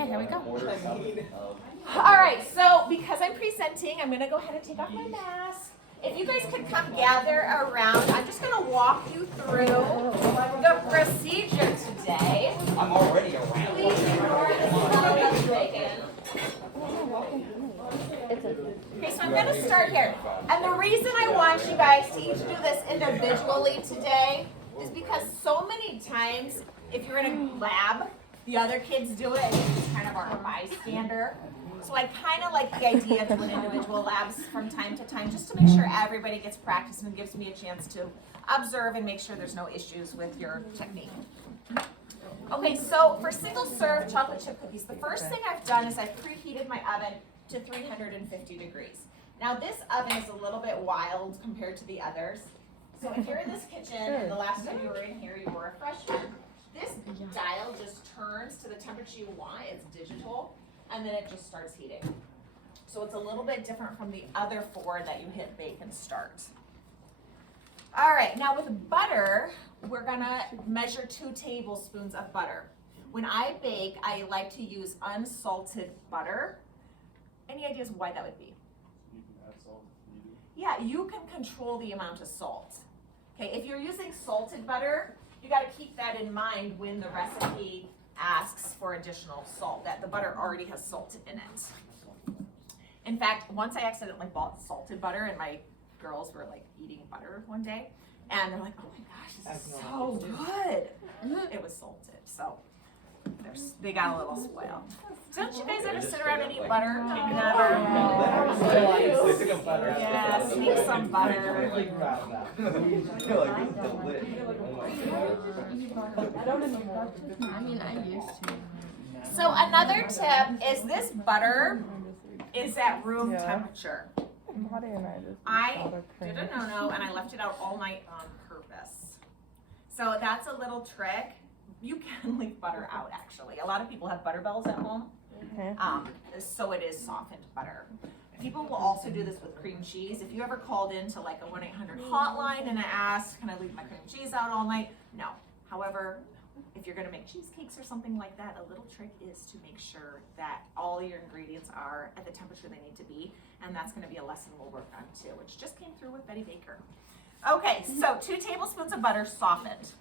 Okay, here we go. All right, so because I'm presenting, I'm going to go ahead and take off my mask. If you guys could come gather around, I'm just going to walk you through the procedure today. I'm already around. Please ignore this photo that's taken. Okay, so I'm going to start here. And the reason I want you guys to each do this individually today is because so many times, if you're in a lab, the other kids do it, and you just kind of are a bystander. So I kind of like the idea of doing individual labs from time to time, just to make sure everybody gets practice and gives me a chance to observe and make sure there's no issues with your technique. Okay, so for single serve chocolate chip cookies, the first thing I've done is I've preheated my oven to 350 degrees. Now this oven is a little bit wild compared to the others. So if you're in this kitchen and the last time you were in here you were a freshman, this dial just turns to the temperature you want. It's digital, and then it just starts heating. So it's a little bit different from the other four that you hit bake and start. All right, now with butter, we're gonna measure 2 tablespoons of butter. When I bake, I like to use unsalted butter. Any ideas why that would be? You can add salt if needed. Yeah, you can control the amount of salt. Okay, if you're using salted butter, you got to keep that in mind when the recipe asks for additional salt, that the butter already has salt in it. In fact, once I accidentally bought salted butter and my girls were like eating butter one day and they're like, oh my gosh, this is so good. It was salted, so they got a little spoiled. Don't you guys ever sit around and eat butter? Never. Yeah, sneak some butter. I mean, I used to. So another tip is this butter is at room temperature. I did a no-no and I left it out all night on purpose. So that's a little trick. You can leave butter out actually. A lot of people have butter bells at home. So it is softened butter. People will also do this with cream cheese. If you ever called into like a 1-800 hotline and asked, can I leave my cream cheese out all night? No. However, if you're gonna make cheesecakes or something like that, a little trick is to make sure that all your ingredients are at the temperature they need to be, and that's gonna be a lesson we'll work on too, which just came through with Betty Baker. Okay, so 2 tablespoons of butter softened.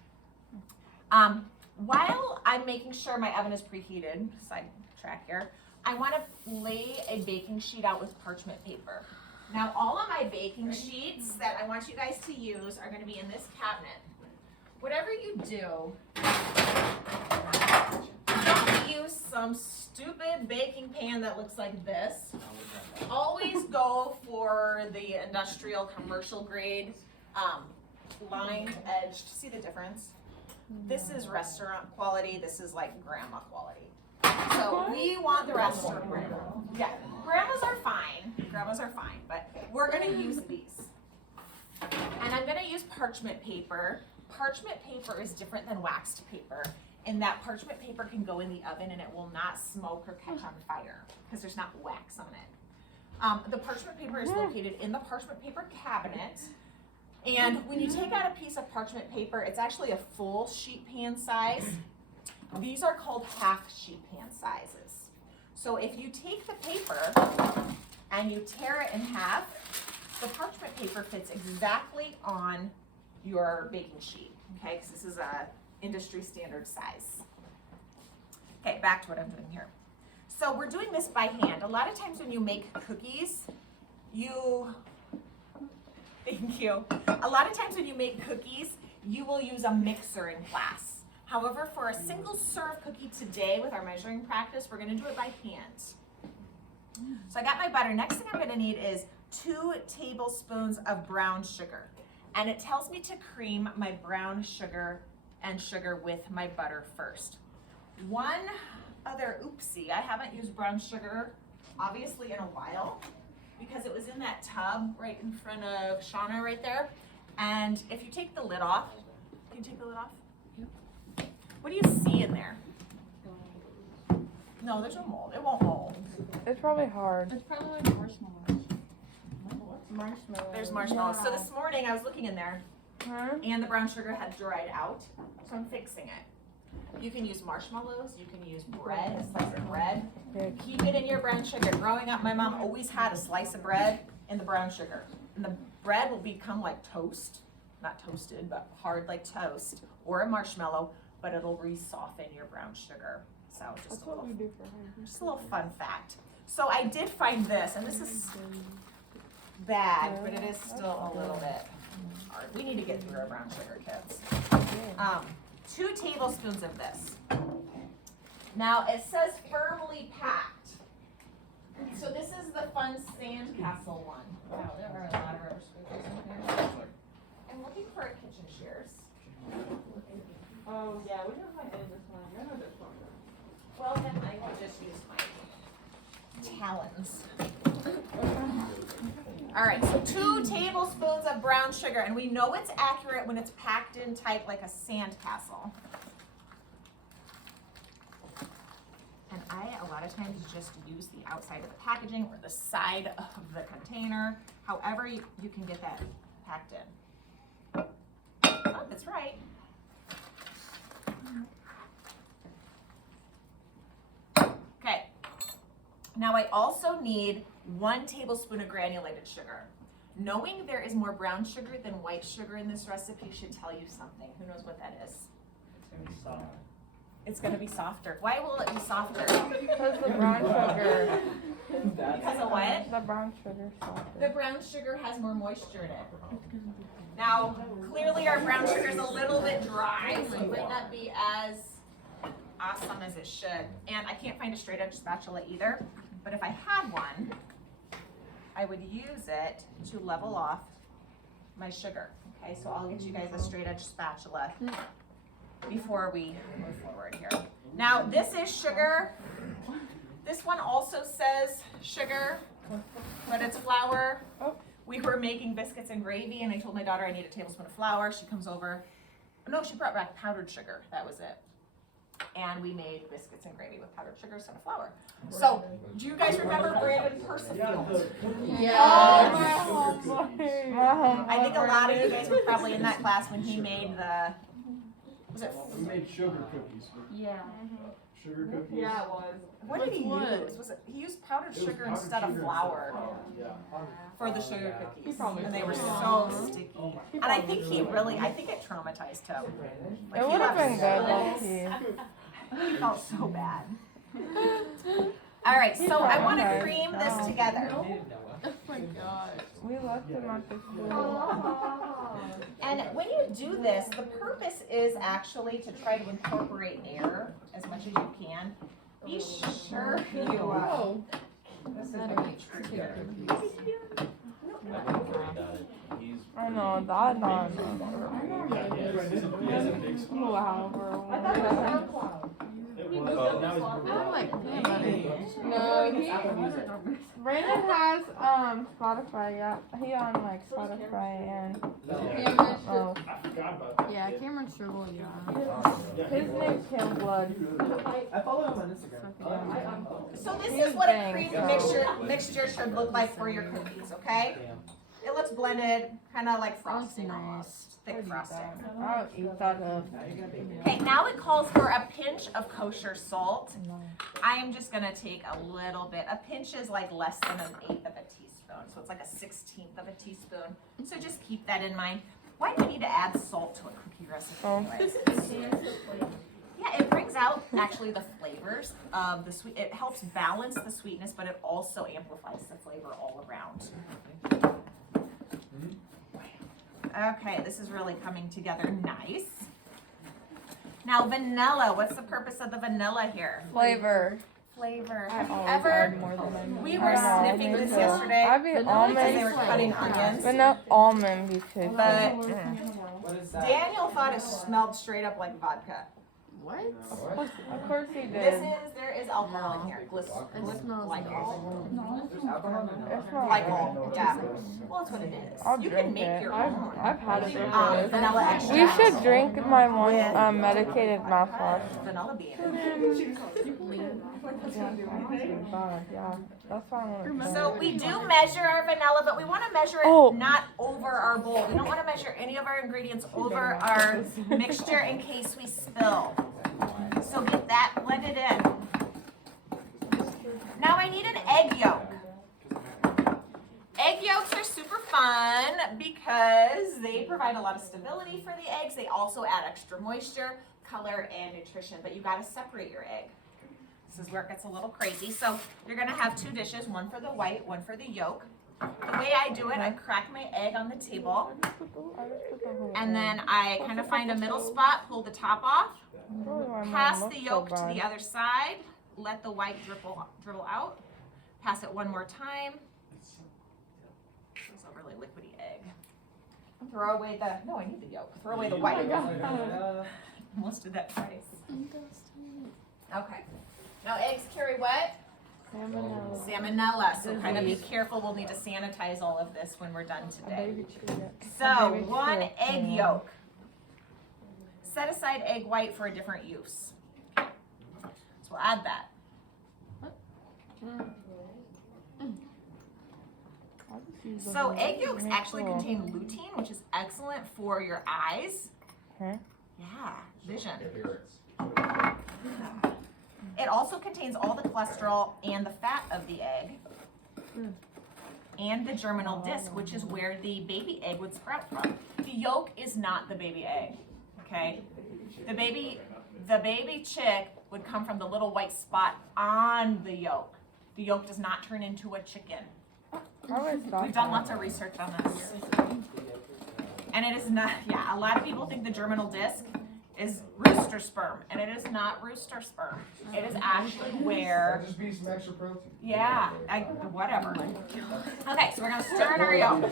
While I'm making sure my oven is preheated, sidetrack here, I want to lay a baking sheet out with parchment paper. Now all of my baking sheets that I want you guys to use are going to be in this cabinet. Whatever you do, don't use some stupid baking pan that looks like this. Always go for the industrial commercial grade lined edged. See the difference? This is restaurant quality, this is like grandma quality. So we want the restaurant grandma. Yeah, grandmas are fine, but we're gonna use these. And I'm gonna use parchment paper. Parchment paper is different than waxed paper in that parchment paper can go in the oven and it will not smoke or catch on fire because there's not wax on it. The parchment paper is located in the parchment paper cabinet. And when you take out a piece of parchment paper, it's actually a full sheet pan size. These are called half sheet pan sizes. So if you take the paper and you tear it in half, the parchment paper fits exactly on your baking sheet, okay? Because this is a industry standard size. Okay, back to what I'm doing here. So we're doing this by hand. A lot of times when you make cookies, thank you. A lot of times when you make cookies, you will use a mixer in class. However, for a single serve cookie today with our measuring practice, we're gonna do it by hand. So I got my butter. Next thing I'm gonna need is 2 tablespoons of brown sugar. And it tells me to cream my brown sugar and sugar with my butter first. One other oopsie, I haven't used brown sugar obviously in a while, because it was in that tub right in front of Shauna right there. And if you take the lid off, can you take the lid off? Yep. What do you see in there? No, there's no mold. It won't mold. It's probably hard. It's probably like marshmallows. Marshmallows. There's marshmallows. So this morning I was looking in there and the brown sugar had dried out. So I'm fixing it. You can use marshmallows, you can use bread, a slice of bread, your brown sugar. Growing up, my mom always had a slice of bread and the brown sugar. And the bread will become like toast, not toasted, but hard like toast, or a marshmallow, but it'll re-soften your brown sugar. So That's what we do for her. just a little fun fact. So I did find this, and this is bad, but it is still a little bit hard. We need to get through our brown sugar, kids. 2 tablespoons of this. Now it says firmly packed. So this is the fun sandcastle one. Wow, there are a lot of rubber squeakers in here. I'm looking for a kitchen shears. Oh, yeah, we don't find any this one. I know this one. Well, then I will just use my talons. All right, so 2 tablespoons of brown sugar, and we know it's accurate when it's packed in tight like a sandcastle. And I, a lot of times, just use the outside of the packaging or the side of the container, however you can get that packed in. Oh, that's right. Okay. Now I also need 1 tablespoon of granulated sugar. Knowing there is more brown sugar than white sugar in this recipe should tell you something. Who knows what that is? It's gonna be softer. Why will it be softer? Because the brown sugar. Because of what? The brown sugar softer. The brown sugar has more moisture in it. Now, clearly our brown sugar is a little bit dry, so it might not be as awesome as it should. And I can't find a straight edge spatula either, but if I had one, I would use it to level off my sugar. Okay, so I'll get you guys a straight edge spatula before we move forward here. Now, this is sugar. This one also says sugar, but it's flour. We were making biscuits and gravy, and I told my daughter I need a tablespoon of flour. She comes over. No, she brought back powdered sugar. That was it. And we made biscuits and gravy with powdered sugar instead of flour. So, do you guys remember Brandon Percifield? Yeah. I think a lot of you guys were probably in that class when he made the, was it, We made sugar cookies. Yeah. Sugar cookies. Yeah, it was. what did he What? use? Was it, he used powdered It was sugar powdered instead of sugar flour Yeah. for the sugar cookies. probably And they were did. so sticky. And I think I think it traumatized him. Like, It he would have got been good, low key. He felt so bad. All right, so I want to Okay. cream this together. Oh my god. We left him at the school. And when you do this, the purpose is actually to try to incorporate air as much as you can. Be sure you Oh. This is That very makes tricky. potato cookies. I know, that not. He has a big spot. Wow, bro. I like peanut butter. No, Brandon has Spotify, yeah. He on like Spotify and Cameron oh. I forgot about that. Yeah, Cameron struggled, yeah. His name's Kim Blood. I follow him on Instagram. So this He is is what a bang, cream so- mixture should look like for your cookies, okay? It looks blended, kind of like frosting nice. almost, thick frosting. I'll eat that up. Okay, now it calls for a pinch of kosher salt. I am just gonna take a little bit. A pinch is like less than 1/8 of a teaspoon, so it's like a 1/16 of a teaspoon. So just keep that in mind. Why do we need to add salt to a cookie recipe Oh. anyways? Yeah, it brings out actually the flavors of the sweet. It helps balance the sweetness, but it also amplifies the flavor all around. Okay, this is really coming together nice. Now vanilla, what's the purpose of the vanilla here? Flavor. Flavor. I Have you always ever, add more than I need. we I were know, sniffing me this too. yesterday I'd be because they were almond. cutting onions, Vanilla almond because. but What is that? Daniel thought it smelled straight up like vodka. What? Of course he This did. is, there is alcohol in here, It smells glycol. like It smells Glycol, yeah. Well, that's what it is. I'll You drink can make it. your I've own. had it Vanilla before. extract. We should drink my one medicated mouthwash. Vanilla bean. God, yeah. That's why I want to. So we do measure our vanilla, but we want to measure it Oh. not over our bowl. We don't want to measure any of our ingredients over our mixture in case we spill. So get that blended in. Now I need an egg yolk. Egg yolks are super fun because they provide a lot of stability for the eggs. They also add extra moisture, color, and nutrition, but you gotta separate your egg. This is where it gets a little crazy. So you're gonna have two dishes, one for the white, one for the yolk. The way I do it, I crack my egg on the table, and then I kind of find a middle spot, pull the top off, pass the yolk to the other side, let the white dribble out, pass it one more time. It's a really liquidy egg. Throw away the, no, I need the yolk. Throw away the white. Almost did that twice. Okay. Now eggs carry what? Salmonella. Salmonella. So kind of be careful. We'll need to sanitize all of this when we're done A today. baby chick. So Baby one chick, egg yeah. yolk. Set aside egg white for a different use. So we'll add that. So egg yolks actually contain lutein, which is excellent for your eyes. Huh? Yeah, vision. It also contains all the cholesterol and the fat of the egg. And the germinal disc, which is where the baby egg would sprout from. The yolk is not the baby egg, okay? The baby chick would come from the little white spot on the yolk. The yolk does not turn into a chicken. We've done lots of research on this. And it is not, yeah, a lot of people think the germinal disc is rooster sperm, and it is not rooster sperm. It is actually where, Just be some extra protein. yeah, whatever. Okay, so we're gonna stir in our yolk.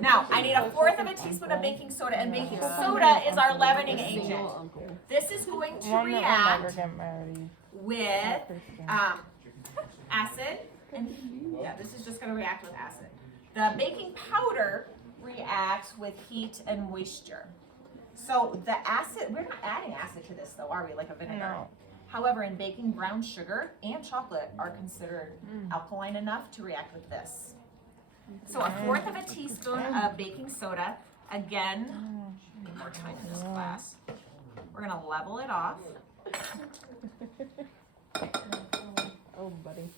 Now, I need 1/4 of a teaspoon of baking soda, and baking soda is our leavening agent. This is going to react with acid, and yeah, this is just gonna react with acid. The baking powder reacts with heat and moisture. So the acid, we're not adding acid to this though, are we, like a vinegar? No. However, in baking, brown sugar and chocolate are considered alkaline enough to react with this. So 1/4 of a teaspoon of baking soda, again, need more time in this class. We're gonna level it off. Oh, buddy.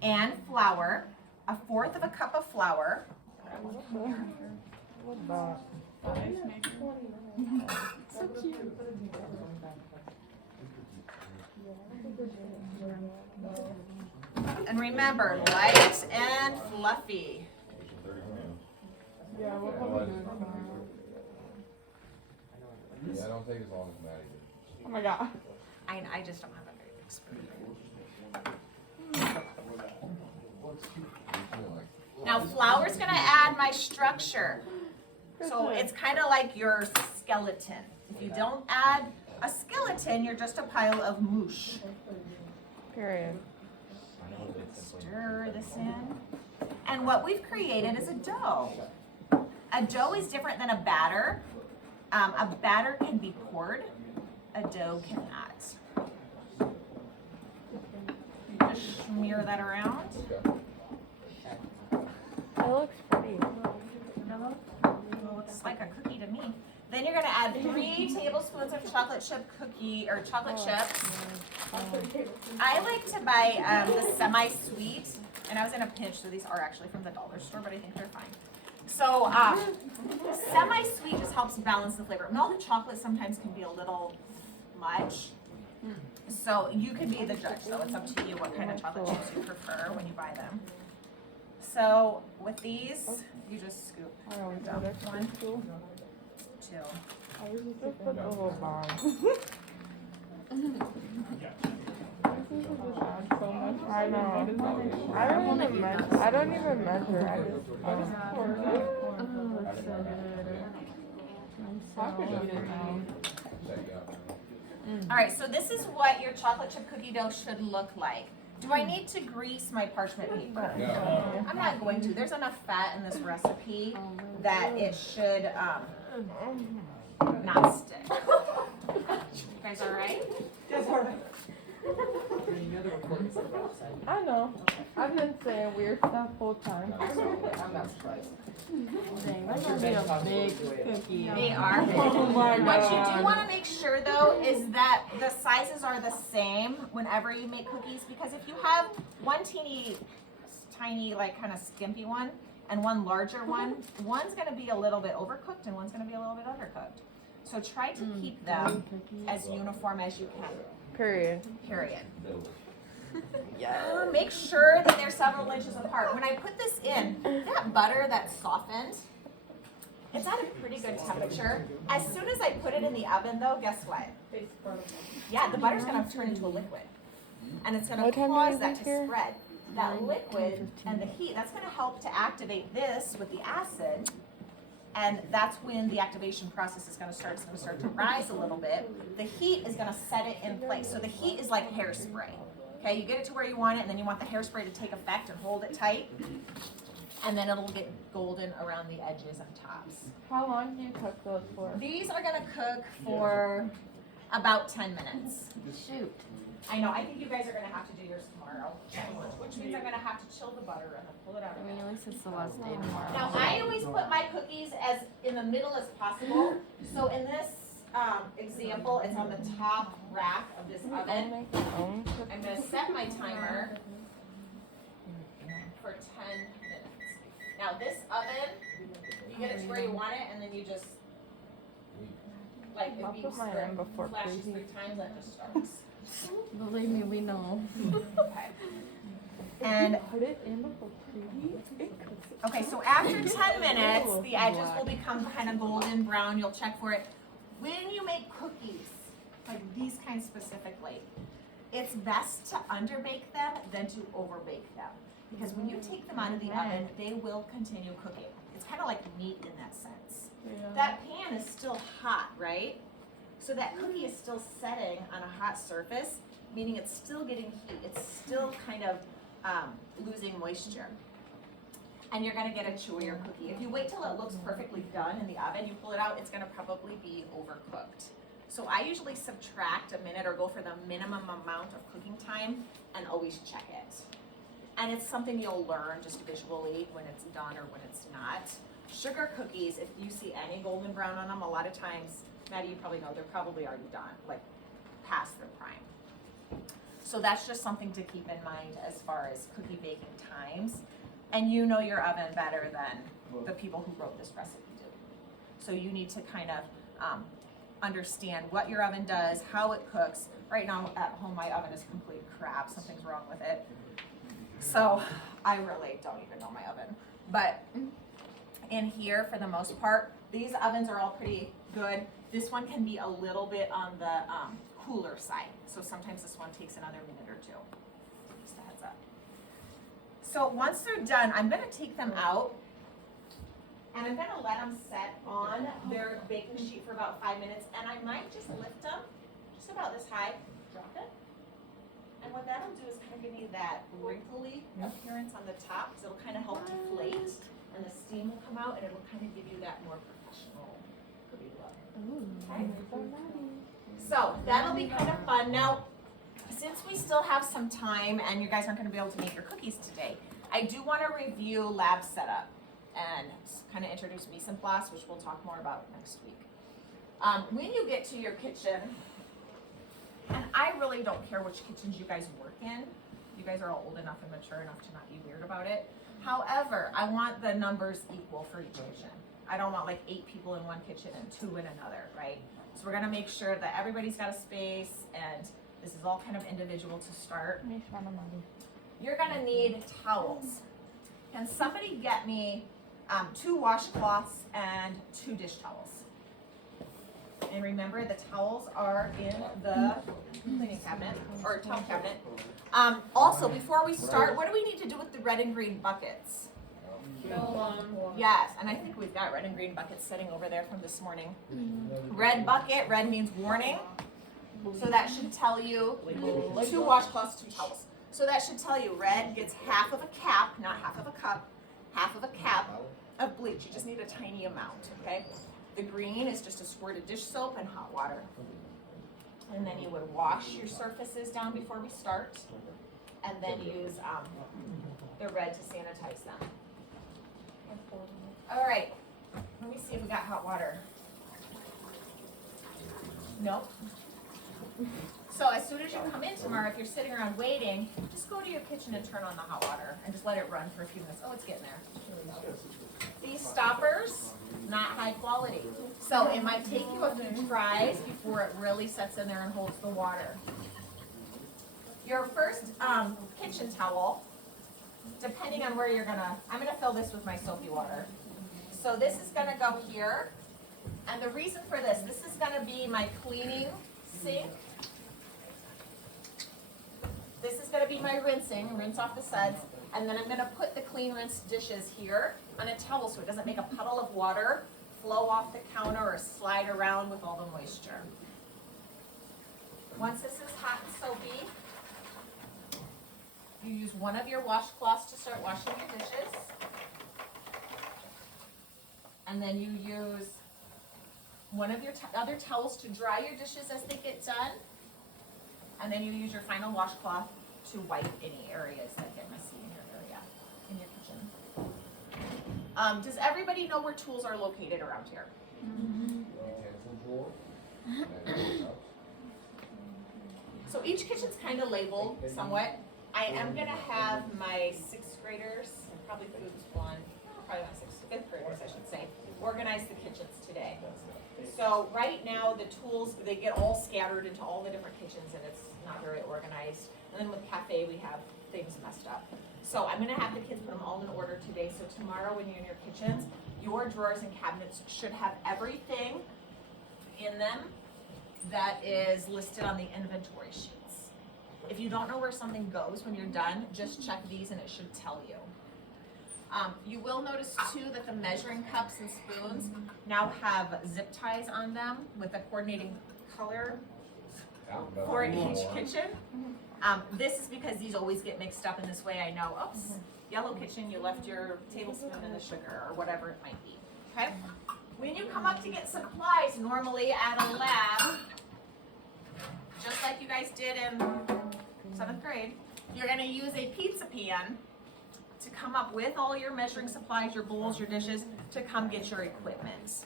And flour, 1/4 of a cup of flour. What the? So cute. And remember, light and fluffy. Yeah, what color? Yeah, I don't take as long as Maddie did. Oh my god. I just don't have a very big spoon. Now flour's gonna add my structure. So it's kind of like your skeleton. If you don't add a skeleton, you're just a pile of moosh. Period. Stir this in. And what we've created is a dough. A dough is different than a batter. A batter can be poured. A dough cannot. You just smear that around. It looks pretty. Looks like a cookie to me. Then you're gonna add 3 tablespoons of chocolate chip cookie or chocolate chips. I like to buy the semi-sweet, and I was in a pinch, so these are actually from the dollar store, but I think they're fine. So semi-sweet just helps balance the flavor. Milk chocolate sometimes can be a little much. So you can be the judge, though. It's up to you what kind of chocolate chips you prefer when you buy them. So with these, you just scoop Oh, down that's 1, cool. 2. I was just put the little bomb. I know. I don't even measure. I don't even measure. I just pour it. Oh, it's so good. All right, so this is what your chocolate chip cookie dough should look like. Do I need to grease my parchment paper? No. I'm not going to. There's enough fat in this recipe that it should not stick. You guys all right? Yes, all right. You know the recording's on the website. I know. I've been saying weird stuff the whole time. I'm not surprised. Dang, that's gonna be a big cookie. They are big. Oh my What you God. do want to make sure though is that the sizes are the same whenever you make cookies, because if you have one tiny like kind of skimpy one and one larger one, one's going to be a little bit overcooked and one's going to be a little bit undercooked. So try to keep them as uniform as you can. Period. Period. Yeah. Make sure that they're several inches apart. When I put this in, that butter that's softened, it's at a pretty good temperature. As soon as I put it in the oven though, guess what? Yeah, the butter's gonna turn into a liquid. And it's gonna What time do cause you that leave to here? spread. That liquid and the heat, that's gonna help to activate this with the acid. And that's when the activation process is gonna start. It's gonna start to rise a little bit. The heat is gonna set it in place. So the heat is like hairspray. Okay, you get it to where you want it, and then you want the hairspray to take effect and hold it tight. And then it'll get golden around the edges and tops. How long do you cook those for? These are gonna cook for about 10 minutes. Shoot. I know, I think you guys are gonna have to do yours tomorrow, which means I'm gonna have to chill the butter and then pull it out I mean, again. at least it's the last day tomorrow. Now, I always put my cookies as in the middle as possible. So in this example, it's on the top rack of this oven. Make your own I'm gonna set my timer for 10 minutes. Now this oven, you get it to where you want it, and then you just, like, I'll it put beeps mine in before flashes freezing. 3 times, that just starts. Believe me, we know. Okay. And, Put it in before preheat. okay, so after 10 minutes, the edges will become kind of golden brown, you'll check for it. When you make cookies, like these kinds specifically, it's best to underbake them than to overbake them. Because when you take them out of the oven, they will continue cooking. It's kind of like meat in that sense. That pan is still hot, right? So that cookie is still setting on a hot surface, meaning it's still getting heat. It's still kind of losing moisture. And you're gonna get a chewier cookie. If you wait till it looks perfectly done in the oven, you pull it out, it's gonna probably be overcooked. So I usually subtract a minute or go for the minimum amount of cooking time and always check it. And it's something you'll learn just visually when it's done or when it's not. Sugar cookies, if you see any golden brown on them, a lot of times, Maddie, you probably know, they're probably already done, like past their prime. So that's just something to keep in mind as far as cookie baking times. And you know your oven better than the people who wrote this recipe do. So you need to kind of understand what your oven does, how it cooks. Right now at home, my oven is complete crap. Something's wrong with it. So I really don't even know my oven. But in here, for the most part, these ovens are all pretty good. This one can be a little bit on the cooler side. So sometimes this one takes another minute or two. Just a heads up. So once they're done, I'm gonna take them out and I'm gonna let them set on their baking sheet for about 5 minutes, and I might just lift them just about this high, drop it. And what that'll do is kind of give you that wrinkly appearance on the top, because it'll kind of help deflate, and the steam will come out, and it'll kind of give you that more professional cookie look. Okay? So that'll be kind of fun. Now, since we still have some time and you guys aren't going to be able to make your cookies today, I do want to review lab setup and kind of introduce mise en place, which we'll talk more about next week. When you get to your kitchen, and I really don't care which kitchens you guys work in. You guys are all old enough and mature enough to not be weird about it. However, I want the numbers equal for each kitchen. I don't want like 8 people in one kitchen and 2 in another, right? So we're gonna make sure that everybody's got a space, and this is all kind of individual to start. You're gonna need towels. Can somebody get me 2 washcloths and 2 dish towels? And remember, the towels are in the cleaning cabinet, or towel cabinet. Also, before we start, what do we need to do with the red and green buckets? Yes, and I think we've got red and green buckets sitting over there from this morning. Red bucket, red means warning. So that should tell you 2 washcloths, 2 towels. So that should tell you red gets half of a cap, not half of a cup, half of a cap of bleach. You just need a tiny amount, okay? The green is just a squirt of dish soap and hot water. And then you would wash your surfaces down before we start, and then use the red to sanitize them. All right, let me see if we got hot water. Nope. So as soon as you come in tomorrow, if you're sitting around waiting, just go to your kitchen and turn on the hot water and just let it run for a few minutes. Oh, it's getting there. These stoppers, not high quality. So it might take you a few tries before it really sets in there and holds the water. Your first kitchen towel, depending on where you're I'm gonna fill this with my soapy water. So this is gonna go here. And the reason for this is gonna be my cleaning sink. This is gonna be my rinsing, rinse off the suds. And then I'm gonna put the clean rinse dishes here on a towel so it doesn't make a puddle of water flow off the counter or slide around with all the moisture. Once this is hot and soapy, you use one of your washcloths to start washing your dishes. And then you use one of your other towels to dry your dishes as they get done. And then you use your final washcloth to wipe any areas that get messy in your area, in your kitchen. Does everybody know where tools are located around here? Utensil drawer. And cups. So each kitchen's kind of labeled somewhat. I am gonna have my sixth graders, probably foods one, probably my fifth graders, I should say, organize the kitchens today. So right now, the tools, they get all scattered into all the different kitchens and it's not very organized. And then with cafe, we have things messed up. So I'm gonna have the kids put them all in order today. So tomorrow when you're in your kitchens, your drawers and cabinets should have everything in them that is listed on the inventory sheets. If you don't know where something goes when you're done, just check these and it should tell you. You will notice too that the measuring cups and spoons now have zip ties on them with a coordinating color for each kitchen. This is because these always get mixed up in this way. I know, oops, yellow kitchen, you left your tablespoon in the sugar or whatever it might be, okay? When you come up to get supplies, normally at a lab, just like you guys did in 7th grade, you're gonna use a pizza pan to come up with all your measuring supplies, your bowls, your dishes, to come get your equipment.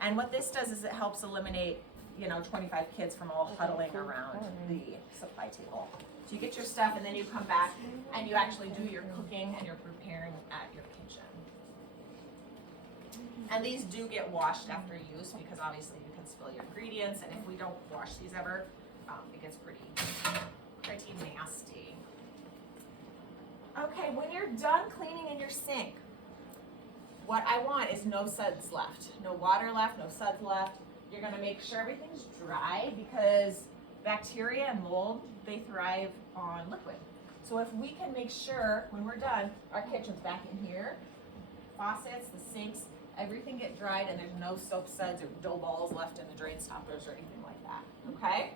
And what this does is it helps eliminate, 25 kids from all huddling around the supply table. So you get your stuff and then you come back and you actually do your cooking and you're preparing at your kitchen. And these do get washed after use because obviously you can spill your ingredients, and if we don't wash these ever, it gets pretty nasty. Okay, when you're done cleaning in your sink, what I want is no suds left. No water left, no suds left. You're gonna make sure everything's dry because bacteria and mold, they thrive on liquid. So if we can make sure when we're done, our kitchen's back in here, faucets, the sinks, everything get dried and there's no soap suds or dough balls left in the drain stoppers or anything like that, okay?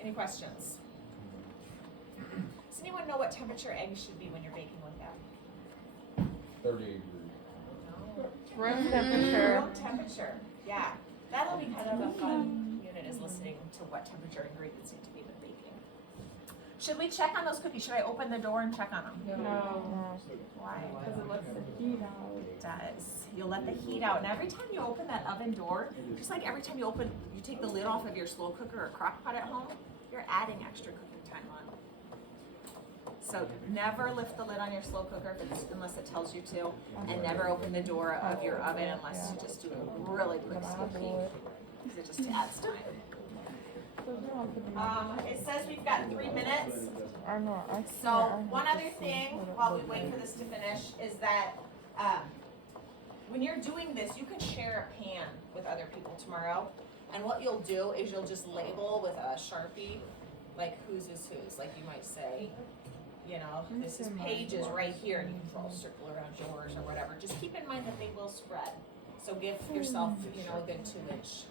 Any questions? Does anyone know what temperature eggs should be when you're baking with them? 38 degrees. Room temperature. Room temperature, yeah. That'll be kind of a fun unit, is listening to what temperature ingredients need to be with baking. Should we check on those cookies? Should I open the door and check on them? No. Why? Because it lets the heat out. It does. You'll let the heat out, and every time you open that oven door, just like every time you take the lid off of your slow cooker or crock pot at home, you're adding extra cooking time on. So never lift the lid on your slow cooker unless it tells you to, and never open the door of your oven unless you just do a really quick scoop because it just adds time. It says we've got 3 minutes. So one other thing while we wait for this to finish is that when you're doing this, you can share a pan with other people tomorrow. And what you'll do is you'll just label with a Sharpie, like whose is whose. Like you might say, this is Paige's right here, and you can draw a circle around yours or whatever. Just keep in mind that they will spread. So give yourself, a good 2-inch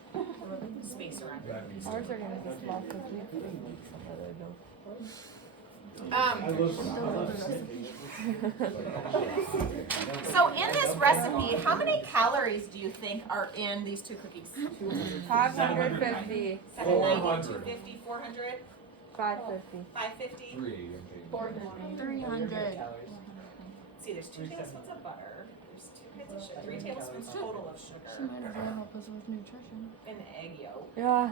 space around you. Ours are gonna be small because we I love snipping. So in this recipe, how many calories do you think are in these two cookies? 550. 790, 250, 400, 550. 550? 3 300. See, there's 2 tablespoons of butter. There's 2 kinds of sugar. 3 tablespoons total of sugar. might as well help us with nutrition. And egg yolk. Yeah.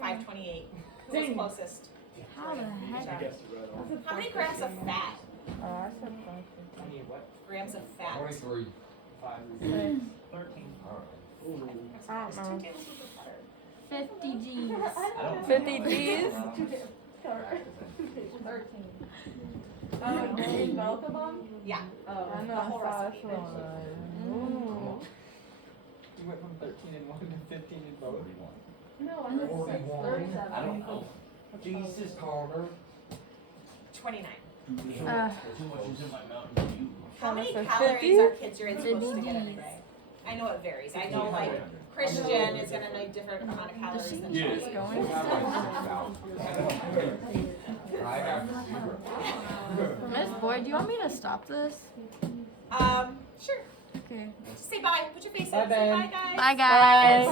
528. Who's closest? How the I heck? guess you're right on. How many grams of fat? Oh, I said 550. Grams of fat. 23. 6. Alright. Ooh. I don't It's know. 2 tablespoons of butter. 50 G's. 50 G's? In both of them? Yeah. I Oh. know, The I whole saw recipe. this one. Ooh. You went from 13 in one to 15 in both. No, I meant 37. I don't know. Jesus, Carter. 29. Uh, How many So calories 50? are kids your age supposed to get in a day? I know it varies. I know like Christian is gonna need different amount of calories than Yeah. Shelley. Going. I got sugar. Miss Boyd, do you want me to stop this? Sure. Okay. Just say bye. Put your face Bye, in. Say babe. bye, guys. Bye, guys. Bye.